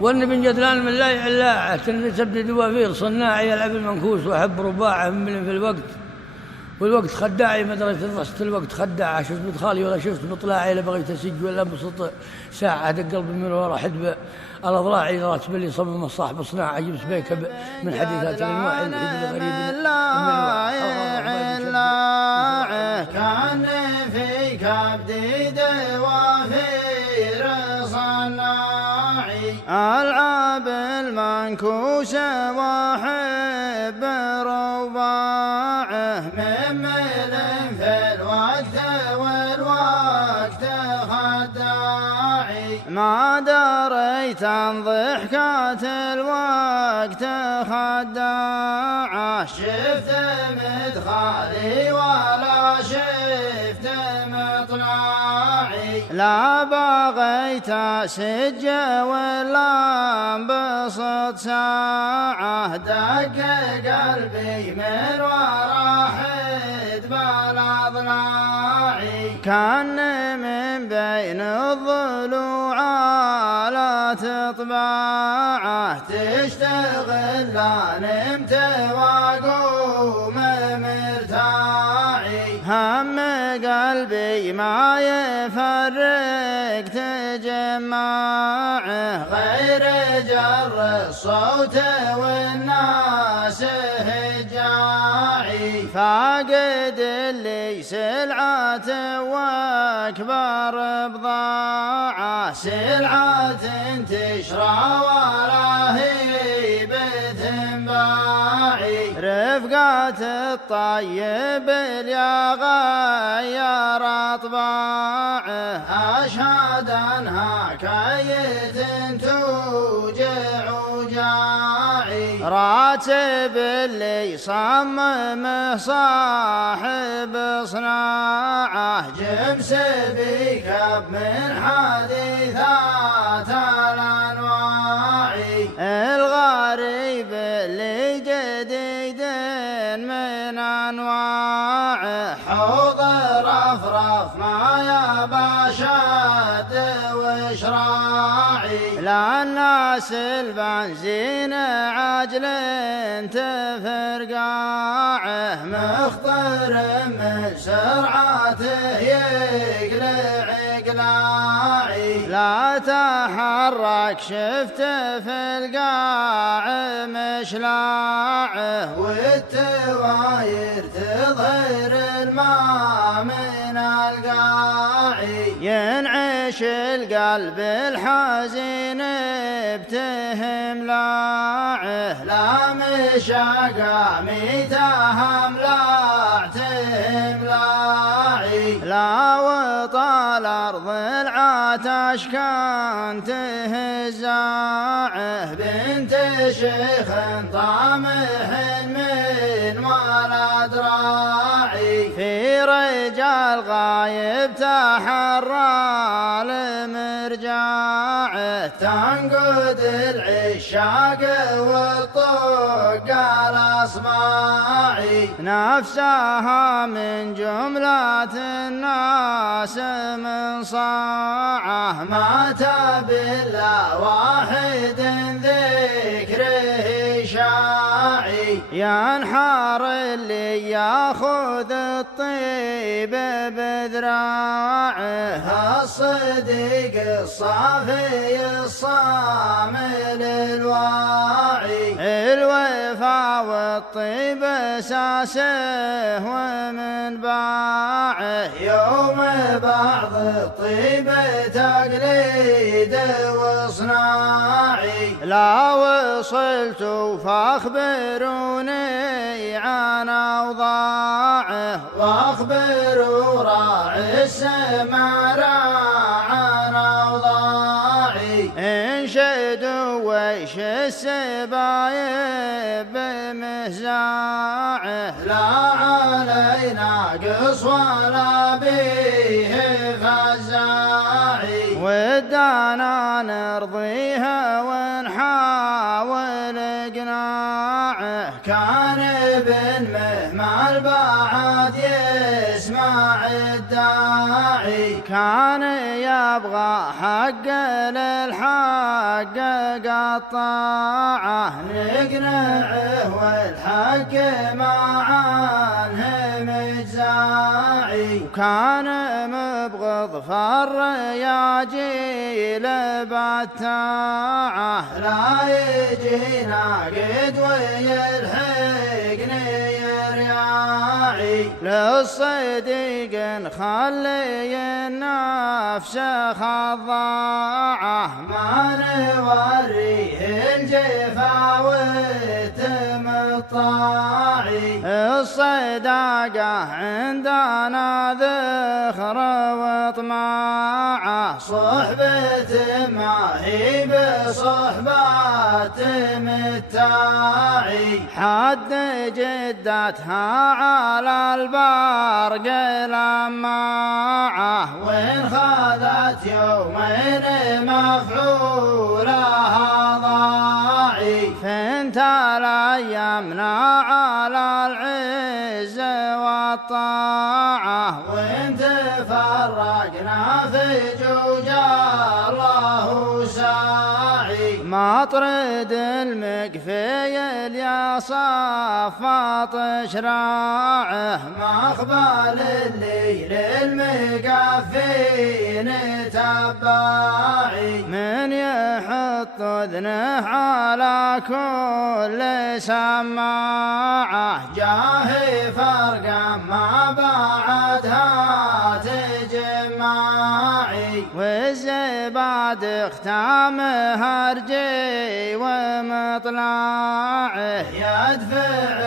والنبي جدلان من لا يعلاعه تبدي دوافير صناعي يلعب المنكوس وأحب رباعه من في الوقت والوقت خداعي مدرسة الرصد الوقت خداعه شفت بدخالي ولا شفت بطلاعي لا بغيت أسج ولا بسط ساعة دق قلبي من ورا حدب الأضلاعي راتب اللي صمم الصاحب صناعة جبس بيك من حديثات الواحد من لا يعلاعه كان في كبدي دوافير صناعي ألعب المنكوس وأحب رباعه ممل في الوقت والوقت خداعي ما دريت عن ضحكات الوقت خداعه شفت مدخالي ولا شفت مطلعي لا بغيت أسج ولا انبسط ساعة دق قلبي من ورا حدب الأضلاعي كان من بين الضلوع على تطباعه تشتغل لا نمت واقوم مرتاعي هم قلبي ما يفرق تجمعه غير جر الصوت والناس هجاعي فاقد اللي سلعة واكبر بضاعة سلعة تشرى ولا هي بتنباعي رفقات الطيب اللي غير اطباعه اشهد انها كيت توجع وجاعي راتب اللي صممه صاحب صناعه جمس بكب من حديثات الانواعي الغريب اللي جديد من انواعه حوض رفرف ما يابا شد وشراعي لا الناس البنزين عجل تفرقاعه مخطر من سرعته يقلع قلاعي لا تحرك شفت في القاع مشلاعه والتواير تظهر الماء من القاعي ينعش القلب الحزين بتهم لاعه لا مشاقة ميتهم لاعتهم لاعي لا وطال أرض العتش كان تهزاعه بنت شيخ طامح من ولد راعي في رجال غايب تحرى لمرجاعه تنقد العشاق والطق الأصباعي نفسها من جملة الناس من صاعه مات بالله واحد ذكره شاعي ينحر اللي ياخذ الطيب بذراعه الصديق الصافي الصامل الواعي الوفا والطيب اساسه ومن باعه يوم بعض الطيب تقليد وصناعي لا وصلت فاخبروني عن اوضاعه واخبروا راعي السماء عن اوضاعي انشدوا ويش السبايب بمهزاعه لا علينا قص ولا به فزاعي ودانا نرضيها ونحاول اقناعه كان ابن مهما البعد يسمع الداعي وكان يبغى حق للحق قطاعه نقنعه والحق ما عنه مجزاعي وكان مبغض فالرياجيل بتاعه لا يجينا قد ويلحقني رياعي للصديق نخلي النفس خضاعه ما نوريه الجفا وتمطاعي الصداقة عندنا ذخر وطماعه صحبة ما هي بصحبات متاعي حد جدتها على البرق لماعه وإن خذت يومين مفعولها ضاعي فانت الأيامنا على العز والطاعة وإن تفرقنا في جوجا الله ساعي مطرد المكفي يا صفاط شراعه مقبل الليل المقفين تباعي من يحط اذنه على كل سماعه جاهي فرقا ما بعدها تجماعي والزباد اختامها رجي ومطلعه يدفعه